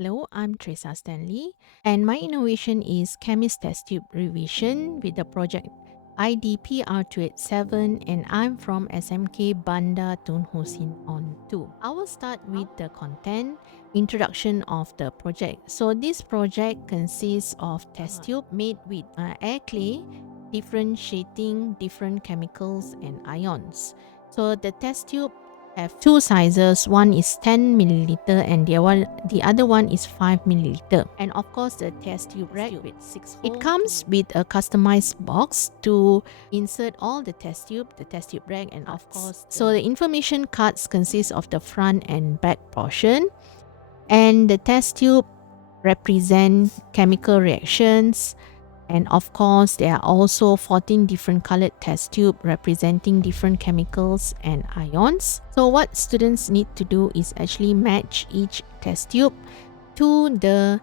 Hello, I'm Teresa Stanley, and my innovation is Chemist Test Tube Revision with the project IDPR287, and I'm from SMK Bandar Tun Hussein on 2. I will start with the content introduction of the project. So this project consists of test tube made with air clay, differentiating different chemicals and ions. So the test tube have two sizes. One is 10 milliliter and the other one is 5 milliliter. And of course, the test tube rack with 6 holes. It comes with a customized box to insert all the test tube rack, and of course. So the information cards consist of the front and back portion, and the test tube represent chemical reactions. And of course, there are also 14 different colored test tube representing different chemicals and ions. So what students need to do is actually match each test tube to the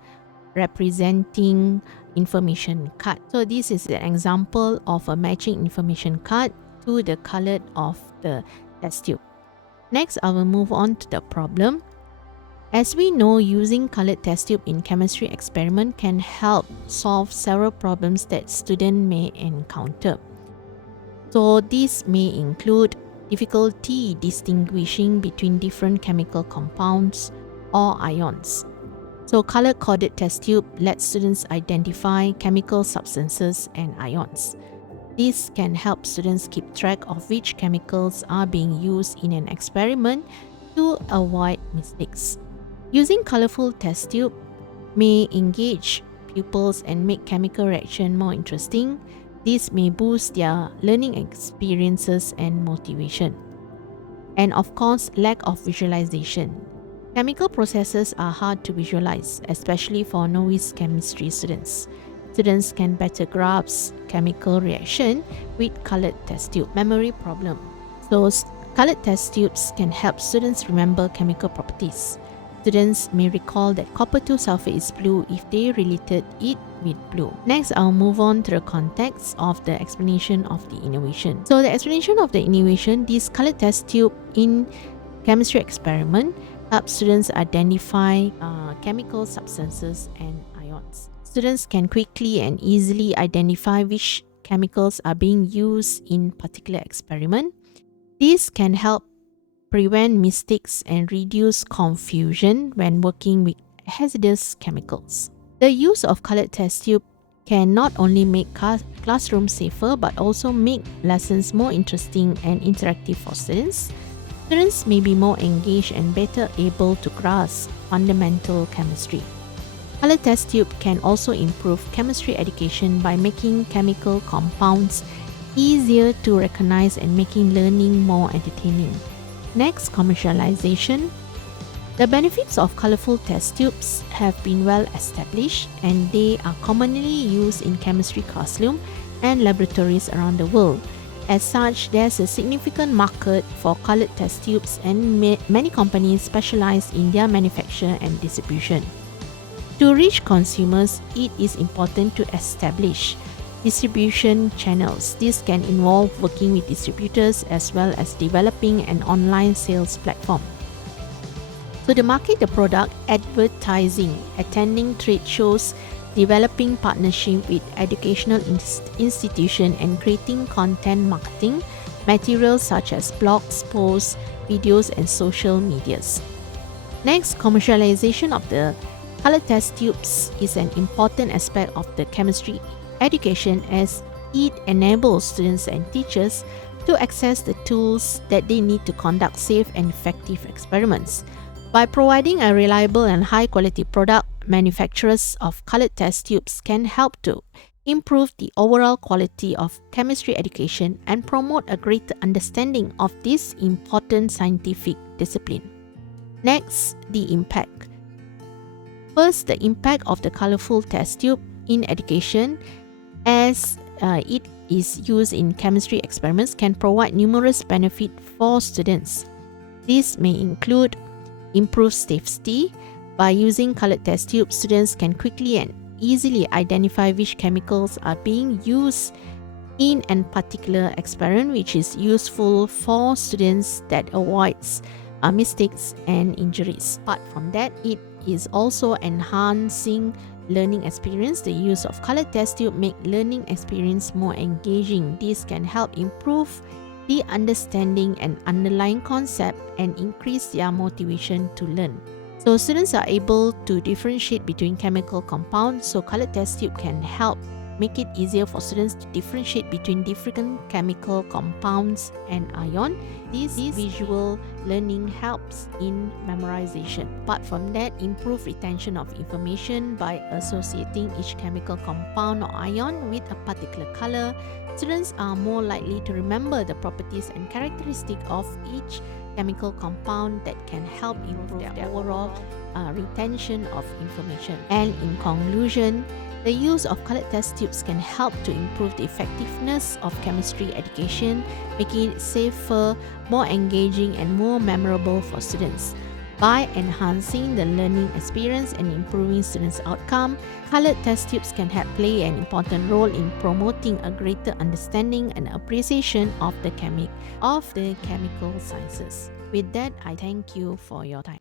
representing information card. So this is an example of a matching information card to the color of the test tube. Next, I will move on to the problem. As we know, using colored test tube in chemistry experiment can help solve several problems that students may encounter. So this may include difficulty distinguishing between different chemical compounds or ions. So color-coded test tube lets students identify chemical substances and ions. This can help students keep track of which chemicals are being used in an experiment to avoid mistakes. Using colorful test tube may engage pupils and make chemical reaction more interesting. This may boost their learning experiences and motivation. And of course, lack of visualization. Chemical processes are hard to visualize, especially for novice chemistry students. Students can better grasp chemical reaction with colored test tube. Memory problem. So colored test tubes can help students remember chemical properties. Students may recall that copper-2 sulfate is blue if they related it with blue. Next, I'll move on to the context of the explanation of the innovation. So the explanation of the innovation, this colored test tube in chemistry experiment helps students identify chemical substances and ions. Students can quickly and easily identify which chemicals are being used in particular experiment. This can help prevent mistakes and reduce confusion when working with hazardous chemicals. The use of colored test tube can not only make classrooms safer but also make lessons more interesting and interactive for students. Students may be more engaged and better able to grasp fundamental chemistry. Colored test tube can also improve chemistry education by making chemical compounds easier to recognize and making learning more entertaining. Next, commercialization. The benefits of colorful test tubes have been well established, and they are commonly used in chemistry classrooms and laboratories around the world. As such, there's a significant market for colored test tubes, and many companies specialize in their manufacture and distribution. To reach consumers, it is important to establish distribution channels. This can involve working with distributors as well as developing an online sales platform. So to market the product, advertising, attending trade shows, developing partnership with educational institutions, and creating content marketing materials such as blogs, posts, videos, and social medias. Next, commercialization of the colored test tubes is an important aspect of the chemistry education, as it enables students and teachers to access the tools that they need to conduct safe and effective experiments. By providing a reliable and high-quality product, manufacturers of colored test tubes can help to improve the overall quality of chemistry education and promote a greater understanding of this important scientific discipline. Next, the impact. First, the impact of the colorful test tube in education, as it is used in chemistry experiments, can provide numerous benefits for students. This may include improved safety. By using colored test tubes, students can quickly and easily identify which chemicals are being used in a particular experiment, which is useful for students that avoids mistakes and injuries. Apart from that, it is also enhancing learning experience. The use of colored test tube make learning experience more engaging. This can help improve the understanding and underlying concept and increase their motivation to learn. So students are able to differentiate between chemical compounds, so colored test tube can help make it easier for students to differentiate between different chemical compounds and ion. This visual learning helps in memorization. Apart from that, improve retention of information by associating each chemical compound or ion with a particular color. Students are more likely to remember the properties and characteristics of each chemical compound that can help improve their overall retention of information. And in conclusion, the use of colored test tubes can help to improve the effectiveness of chemistry education, making it safer, more engaging, and more memorable for students. By enhancing the learning experience and improving students' outcome, colored test tubes can help play an important role in promoting a greater understanding and appreciation of the chemical sciences. With that, I thank you for your time.